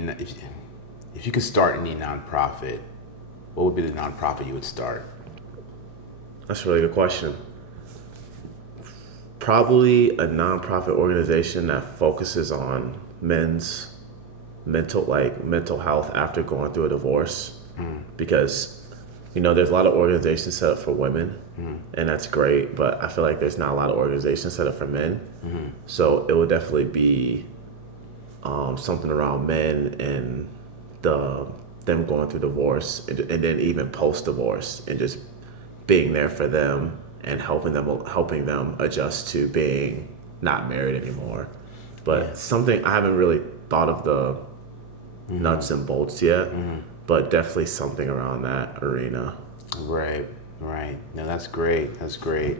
And if you could start any nonprofit, what would be the nonprofit you would start? That's a really good question. Probably a nonprofit organization that focuses on men's mental health after going through a divorce, because there's a lot of organizations set up for women, and that's great, but I feel like there's not a lot of organizations set up for men. So it would definitely be something around men and them going through divorce, and then even post divorce, and just being there for them and helping them adjust to being not married anymore. Yeah. But something I haven't really thought of the nuts and bolts yet, but definitely something around that arena. Right, right. No, that's great. That's great.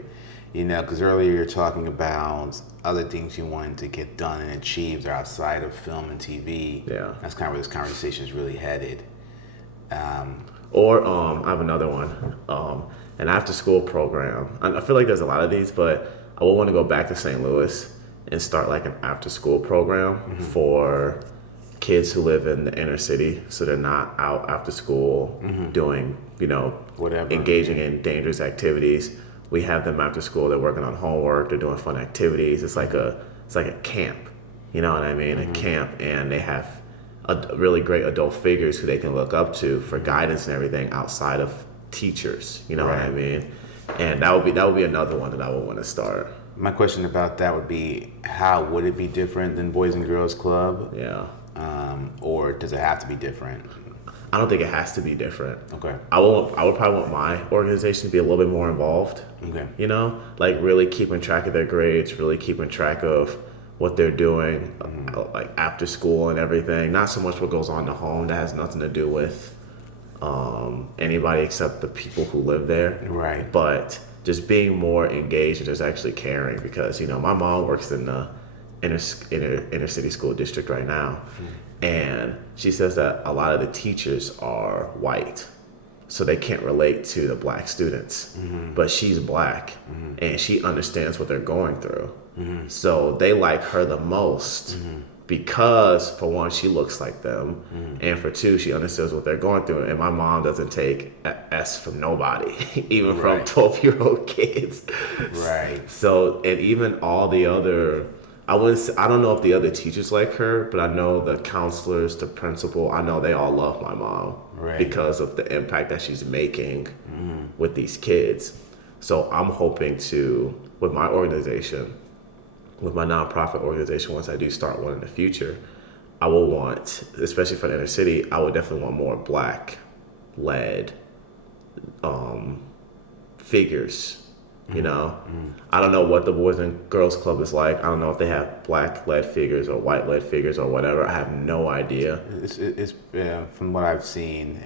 Because earlier you're talking about other things you wanted to get done and achieved outside of film and TV. Yeah. That's kind of where this conversation is really headed. Or I have another one, an after school program. I feel like there's a lot of these, but I would want to go back to St. Louis and start like an after school program for kids who live in the inner city, so they're not out after school doing, Whatever. engaging in dangerous activities. We have them after school. They're working on homework. They're doing fun activities. It's like a camp. You know what I mean? A camp, and they have really great adult figures who they can look up to for guidance and everything outside of teachers. You know what I mean? And that would be another one that I would want to start. My question about that would be, how would it be different than Boys and Girls Club? Yeah. Or does it have to be different? I don't think it has to be different. Okay. I would probably want my organization to be a little bit more involved. Okay. Like really keeping track of their grades, really keeping track of what they're doing, like after school and everything. Not so much what goes on in the home. That has nothing to do with anybody except the people who live there. Right. But just being more engaged and just actually caring, because my mom works in the inner city school district right now, and she says that a lot of the teachers are white, so they can't relate to the black students. But she's black, and she understands what they're going through. So they like her the most, because for one, she looks like them, and for two, she understands what they're going through. And my mom doesn't take a S from nobody, even from 12-year-old kids. Right. So, and even all the other, I don't know if the other teachers like her, but I know the counselors, the principal, I know they all love my mom, because of the impact that she's making with these kids. So I'm hoping to, with my organization, with my nonprofit organization, once I do start one in the future, I will want, especially for the inner city, I would definitely want more black-led figures. I don't know what the Boys and Girls Club is like. I don't know if they have black-led figures or white-led figures or whatever. I have no idea. It's from what I've seen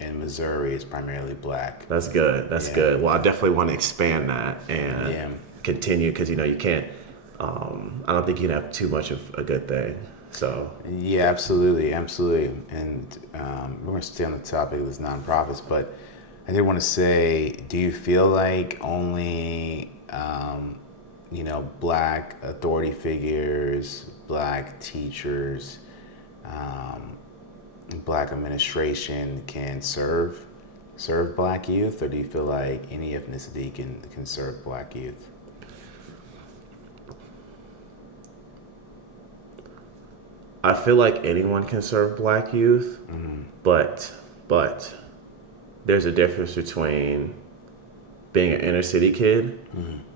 in Missouri, it's primarily black. That's good. That's good. Well, I definitely want to expand that and continue, because you can't. I don't think you can have too much of a good thing. So yeah, absolutely, absolutely. And we're going to stay on the topic of these nonprofits, but I did want to say, do you feel like only black authority figures, black teachers, black administration can serve black youth, or do you feel like any ethnicity can serve black youth? I feel like anyone can serve black youth, but there's a difference between being an inner city kid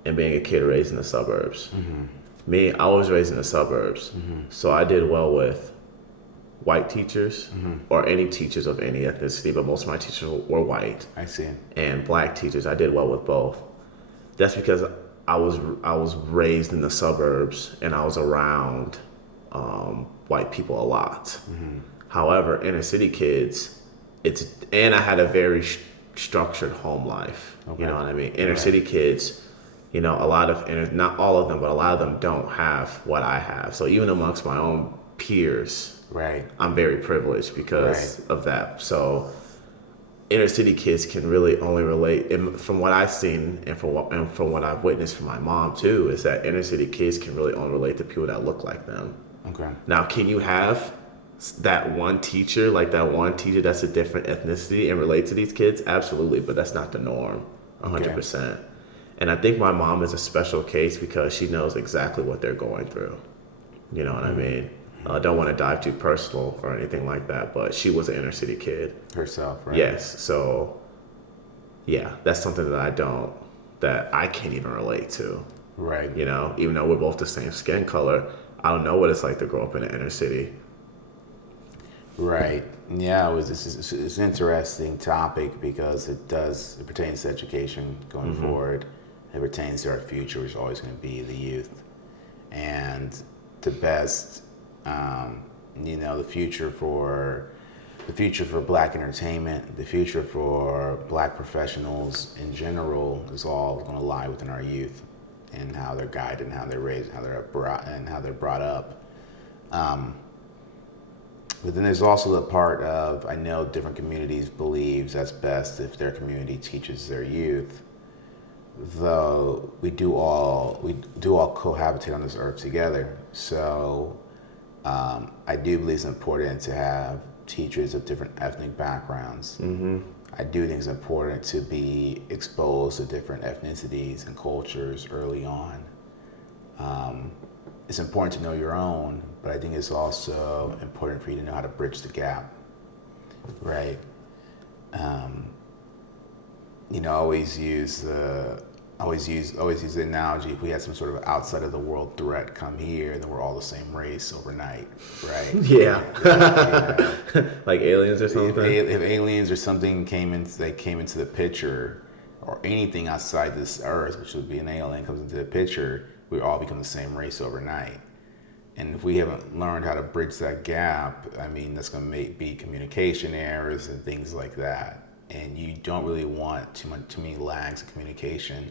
and being a kid raised in the suburbs. Me, I was raised in the suburbs, so I did well with white teachers or any teachers of any ethnicity, but most of my teachers were white. I see. And black teachers, I did well with both. That's because I was raised in the suburbs and I was around white people a lot. However, inner city kids, and I had a very structured home life. Okay. You know what I mean? Inner city kids, a lot of not all of them, but a lot of them don't have what I have. So even amongst my own peers, I'm very privileged because of that. So inner city kids can really only relate, and from what I've seen and from what I've witnessed from my mom too, is that inner city kids can really only relate to people that look like them. Okay. Now, can you have that one teacher, like that one teacher that's a different ethnicity and relate to these kids, absolutely, but that's not the norm, Okay. 100%. And I think my mom is a special case because she knows exactly what they're going through. You know what I mean? I don't want to dive too personal or anything like that, but she was an inner city kid. Herself, right? Yes, so yeah, that's something that I can't even relate to. Right. You know, even though we're both the same skin color, I don't know what it's like to grow up in the inner city. Right. Yeah, it's an interesting topic because it pertains to education going forward. It pertains to our future, which is always going to be the youth. And the best, the future for black entertainment, the future for black professionals in general is all going to lie within our youth and how they're guided and how they're raised, and how they're brought up. But then there's also the part of, I know different communities believes that's best if their community teaches their youth, though we do all cohabitate on this earth together. So I do believe it's important to have teachers of different ethnic backgrounds. I do think it's important to be exposed to different ethnicities and cultures early on. It's important to know your own, but I think it's also important for you to know how to bridge the gap, right? I always use the analogy: if we had some sort of outside of the world threat come here, then we're all the same race overnight, right? Yeah. You know, Like aliens or if, something? if aliens or something came into the picture, or anything outside this earth, which would be an alien, comes into the picture, we all become the same race overnight. And if we haven't learned how to bridge that gap, I mean, that's going to be communication errors and things like that. And you don't really want too many lags in communication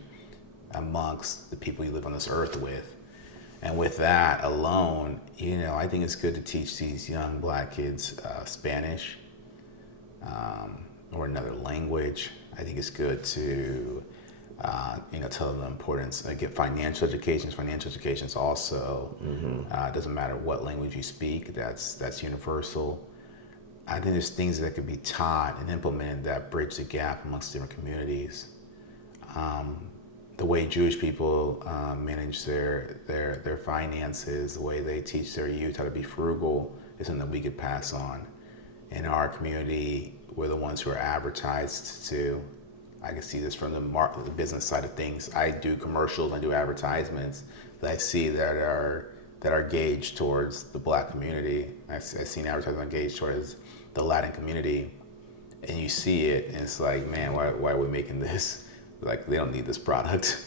amongst the people you live on this earth with. And with that alone, I think it's good to teach these young black kids Spanish, or another language. I think it's good to tell them the importance. Get financial education. Financial education is also doesn't matter what language you speak. That's universal. I think there's things that could be taught and implemented that bridge the gap amongst different communities. The way Jewish people manage their finances, the way they teach their youth how to be frugal, is something that we could pass on. In our community, we're the ones who are advertised to. I can see this from the business side of things. I do commercials, I do advertisements that I see that are gauged towards the black community. I've seen advertisements gauged towards the Latin community, and you see it, and it's like, man, why are we making this? Like, they don't need this product,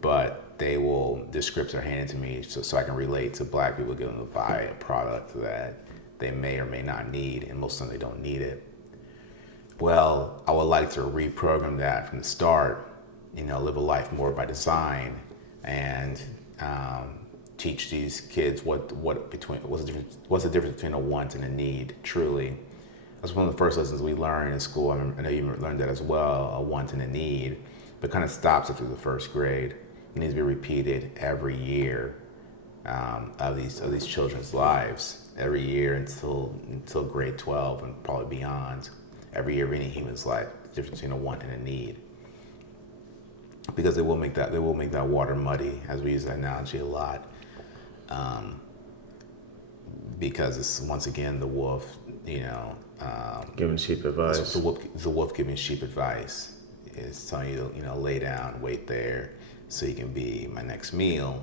but the scripts are handed to me so I can relate to black people, get them to buy a product that they may or may not need, and most of them they don't need it. Well, I would like to reprogram that from the start, live a life more by design, and teach these kids what's the difference between a want and a need, truly. That's one of the first lessons we learn in school. I know you learned that as well, a want and a need, but kind of stops after the first grade. It needs to be repeated every year of these children's lives, every year until grade 12 and probably beyond. Every year of any human's life, the difference between a want and a need, because they will make that water muddy, as we use that analogy a lot. Because it's once again the wolf, Giving sheep advice. the wolf giving sheep advice. It's telling you to, lay down, wait there, so you can be my next meal,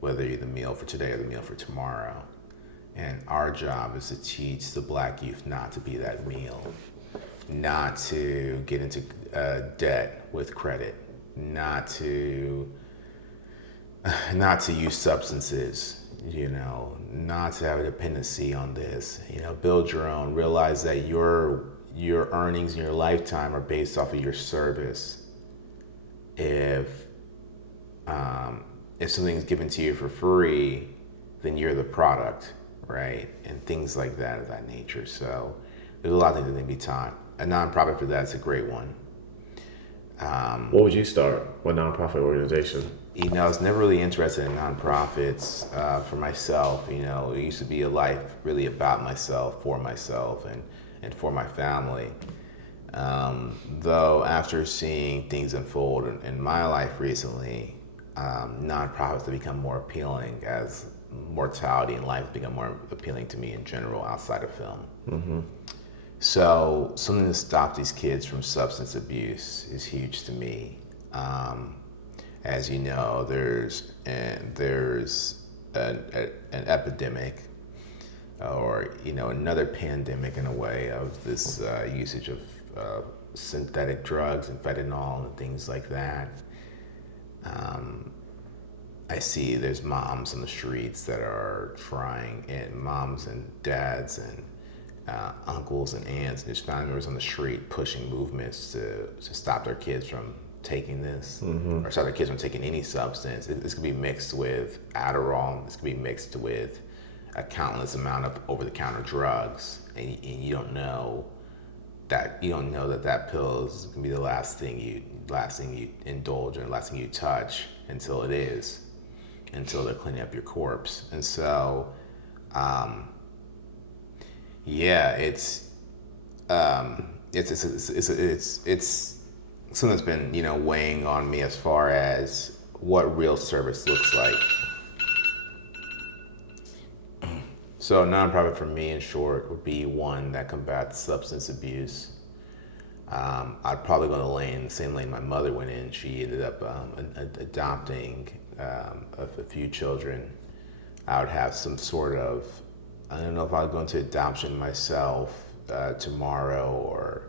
whether you're the meal for today or the meal for tomorrow. And our job is to teach the black youth not to be that meal, not to get into debt with credit, not to use substances, not to have a dependency on this. Build your own. Realize that your earnings in your lifetime are based off of your service. If something's given to you for free, then you're the product, right? And things like that of that nature. So there's a lot of things that need to be taught. A nonprofit for that is a great one. What would you start? What nonprofit organization? I was never really interested in nonprofits for myself. It used to be a life really about myself, and for my family. Though after seeing things unfold in my life recently, nonprofits have become more appealing as mortality and life become more appealing to me in general outside of film. So something to stop these kids from substance abuse is huge to me. As you know, there's an epidemic, or another pandemic in a way, of this usage of synthetic drugs and fentanyl and things like that. I see there's moms on the streets that are trying, and moms and dads and uncles and aunts and just family members on the street pushing movements to stop their kids from taking this, or stop their kids from taking any substance. This could be mixed with Adderall. This could be mixed with a countless amount of over-the-counter drugs, and you don't know that that pill is gonna be the last thing you indulge in, last thing you touch until they're cleaning up your corpse. And so, yeah, it's something that's been weighing on me as far as what real service looks like. So a nonprofit for me, in short, would be one that combats substance abuse. I'd probably go the same lane my mother went in. She ended up adopting a few children. I would have some sort of, I don't know if I'd go into adoption myself tomorrow or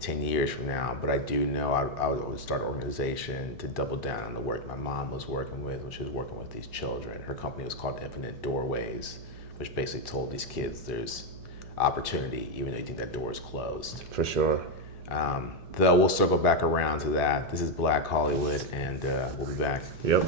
10 years from now, but I do know I would start an organization to double down on the work my mom was working with when she was working with these children. Her company was called Infinite Doorways, which basically told these kids there's opportunity even though you think that door is closed. For sure. Though we'll circle back around to that. This is Black Hollywood, and we'll be back. Yep.